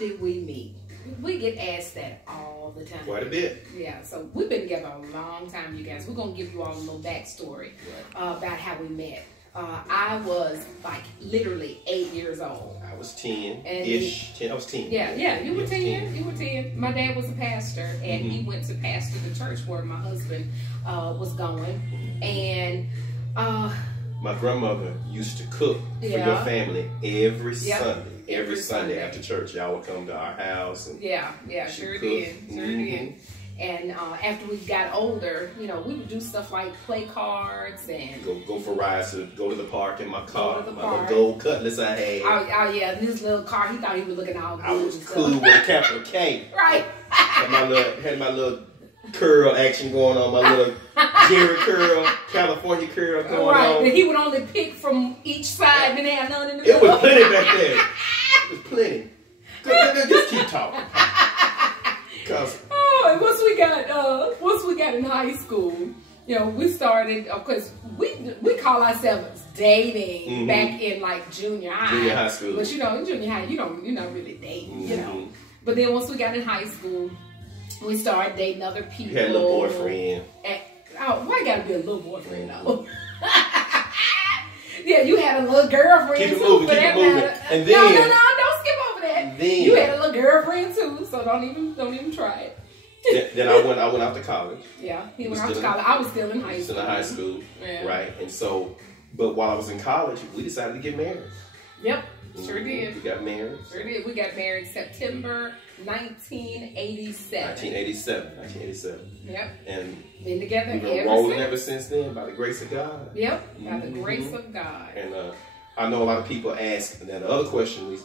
did we meet? We get asked that all the time. Quite a bit. Yeah, so we've been together a long time, you guys. We're going to give you all a little backstory about how we met. I was like literally 8 years old. I was 10-ish. I was 10. Yeah, you were 10. You were 10. My dad was a pastor, and he went to pastor the church where my husband was going. And my grandmother used to cook for your family every Sunday. Every Sunday after church, y'all would come to our house. And sure did. And after we got older, you know, we would do stuff like play cards and go for rides, to go to the park in my car, my park. little gold Cutlass I had. Oh yeah, and this little car, he thought he was looking all good. I was cool with a capital K. Right. Had my little curl action going on, my little Jerry curl, California curl going on. Right, and he would only pick from each side and have none in the middle. It was plenty back there. It was plenty. Just keep talking. And once we got in high school, you know, we started, of course, we call ourselves dating back in like junior high. Junior high school. But you know, in junior high, you're not really dating, you know. But then once we got in high school, we started dating other people. You had a little boyfriend. Why gotta be a little boyfriend though? Yeah, you had a little girlfriend keep it too. Moving, keep it moving. And then, no, don't skip over that. Then, you had a little girlfriend too, so don't even try it. Then I went out to college. Yeah, he went out to college. I was still in high school. Still in high school, right? And so, but while I was in college, we decided to get married. Yep, sure did. We got married. Sure did. We got married September 1987. 1987. Yep. And been together we've been rolling ever since then, by the grace of God. Yep, by the grace of God. And I know a lot of people ask, and then the other question we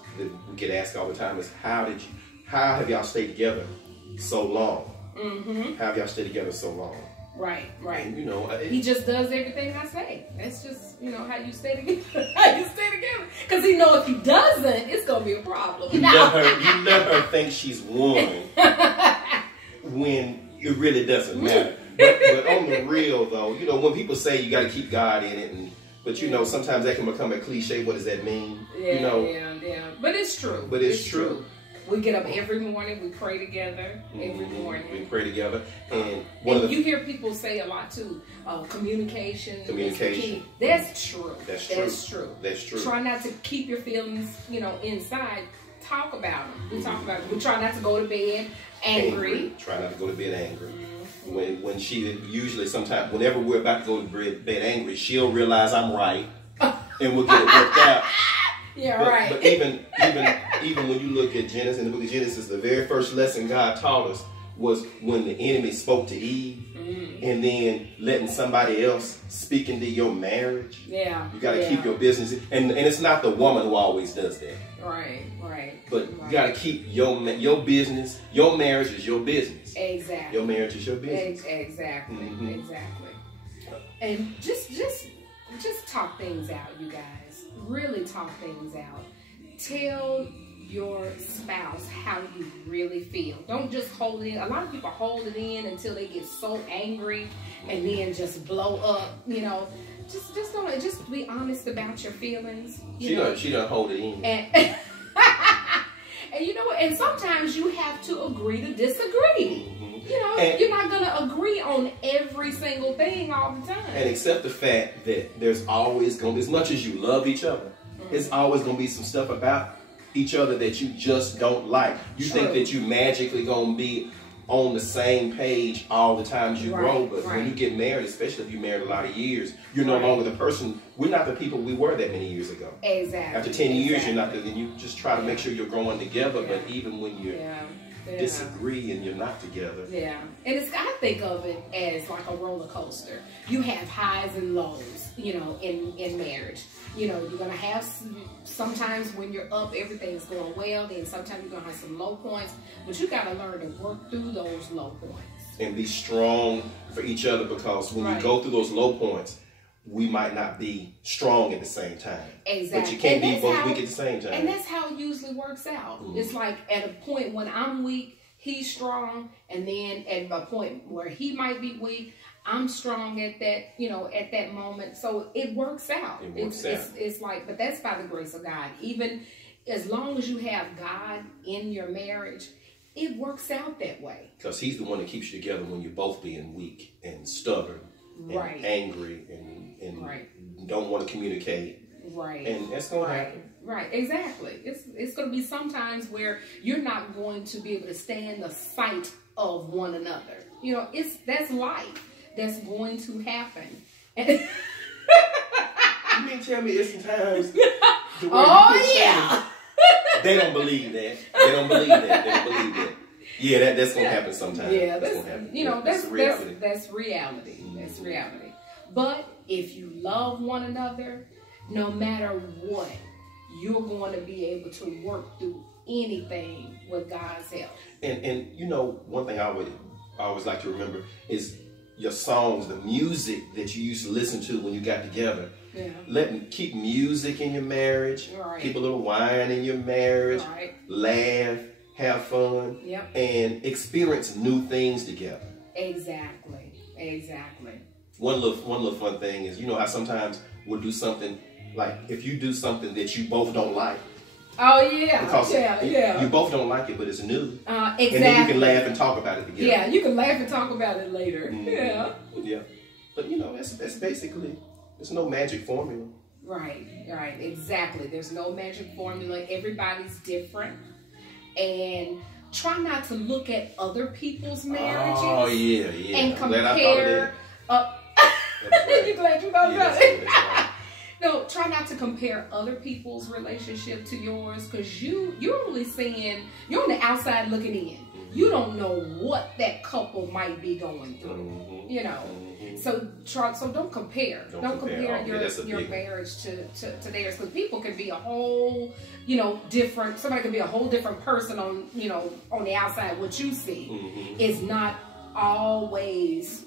get asked all the time is, how have y'all stayed together so long? How have y'all stayed together so long? Right. And, you know, he just does everything I say. That's just, you know, how you stay together. How you stay together. Because he know if he doesn't, it's gonna be a problem. You let her think she's won when it really doesn't matter. But on the real though, you know, when people say you got to keep God in it, but you know, sometimes that can become a cliche. What does that mean? Yeah, you know, yeah. But it's true. But it's true. We get up every morning. We pray together every morning. We pray together, and you hear people say a lot too. Communication. That's true. That's true. Try not to keep your feelings, you know, inside. Talk about them. We talk about it. We try not to go to bed angry. Try not to go to bed angry. When she usually sometimes whenever we're about to go to bed angry, she'll realize I'm right, and we'll get it worked out. Yeah, right. But even when you look at Genesis, in the book of Genesis, the very first lesson God taught us was when the enemy spoke to Eve, and then letting somebody else speak into your marriage. Yeah. You got to keep your business, and it's not the woman who always does that. Right. But you got to keep your business. Your marriage is your business. Exactly. Your marriage is your business. Exactly. And just talk things out, you guys. Really talk things out. Tell your spouse how you really feel. Don't just hold it in. A lot of people hold it in until they get so angry and then just blow up. You know, just be honest about your feelings. She don't hold it in. And you know what? And sometimes you have to agree to disagree. You know, you're not going to agree on every single thing all the time. And accept the fact that there's always going to be, as much as you love each other, there's always going to be some stuff about each other that you just don't like. You think that you magically going to be on the same page all the time you grow, but when you get married, especially if you married a lot of years, you're no longer the person. We're not the people we were that many years ago. Exactly. After 10 years, you're not. Then you just try to make sure you're growing together. But even when you disagree and you're not together, and I think of it as like a roller coaster. You have highs and lows, you know, in marriage. You know, you're gonna have sometimes when you're up, everything's going well. Then sometimes you're gonna have some low points, but you gotta learn to work through those low points and be strong for each other. Because when you go through those low points, we might not be strong at the same time. Exactly. But you can't be both weak at the same time. And that's how it usually works out. It's like at a point when I'm weak, he's strong, and then at a point where he might be weak, I'm strong at that, you know, at that moment. So it works out. It's like, but that's by the grace of God. Even as long as you have God in your marriage, it works out that way. Because he's the one that keeps you together when you're both being weak and stubborn and angry and don't want to communicate. Right. And that's going to happen. Right, exactly. It's going to be sometimes where you're not going to be able to stand the sight of one another. You know, that's life. That's going to happen. You mean tell me it's sometimes they don't believe that. They don't believe that. They don't believe that. Yeah, that's gonna happen sometimes. Yeah, that's gonna happen. You know, that's reality. That's Mm-hmm. That's reality. But if you love one another, no matter what, you're going to be able to work through anything with God's help. And you know, one thing I always like to remember is your songs, the music that you used to listen to when you got together. Yeah. Keep music in your marriage. Right. Keep a little wine in your marriage. Right. Laugh, have fun, and experience new things together. Exactly. Exactly. One little fun thing is, you know how sometimes we'll do something, like if you do something that you both don't like. Oh yeah, because yeah. You both don't like it, but it's new. Exactly. And then you can laugh and talk about it together. Yeah, you can laugh and talk about it later. Mm-hmm. Yeah. Yeah. But you know, that's basically, there's no magic formula. Right, exactly. There's no magic formula. Everybody's different. And try not to look at other people's marriages. Oh yeah. And compare. You glad you thought about it? No, try not to compare other people's relationship to yours, because you're only seeing, you're on the outside looking in. You don't know what that couple might be going through. You know. So don't compare. Don't compare your marriage to theirs, because people can be a whole, different. Somebody can be a whole different person on the outside. What you see is not always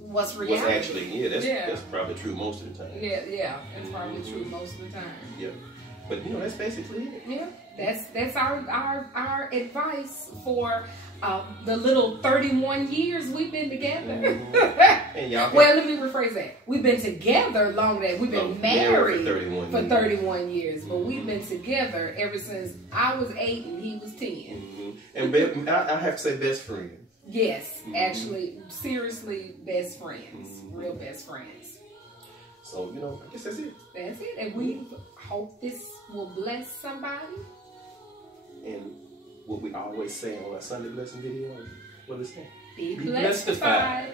what's reality. What's actually that's probably true most of the time. Yeah, it's probably true most of the time. Yeah, but that's basically it. Yeah, that's our advice for the little 31 years we've been together. And y'all well, let me rephrase that. We've been together longer than we've been married for 31 years, but we've been together ever since I was 8 and he was 10. And I have to say, best friends. Yes, actually, seriously, best friends, real best friends. So I guess that's it. That's it, and we hope this will bless somebody. And what we always say on our Sunday blessing video, what is that? Be blessified.